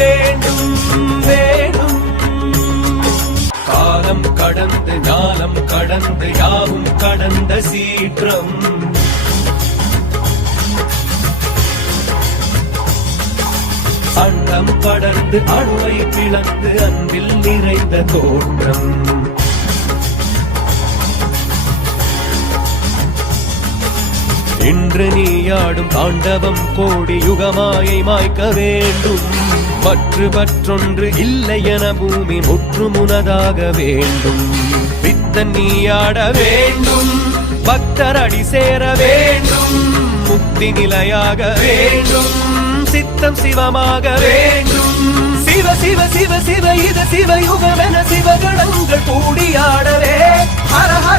வேண்டும் வேண்டும். காலம் கடந்து ஞானம் கடந்து யாவும் கடந்த சீற்றம். அண்டம் படர்ந்து அணுவை பிளந்து அன்பில் நிறைந்த தோற்றம். இன்று நீயாடும் தாண்டவம் கோடி யுகமாயை மாய்க்க வேண்டும். மற்றொன்று இல்லை என பூமி முற்றுமுனதாக வேண்டும். பித்தன் நீயாட வேண்டும், பக்தர் அடி சேர வேண்டும். முக்தி நிலையாக வேண்டும், சித்தம் சிவமாக வேண்டும். சிவ சிவ சிவ சிவ இது சிவயுகமென சிவகணங்கள் கூடியாடவே ஹர ஹர.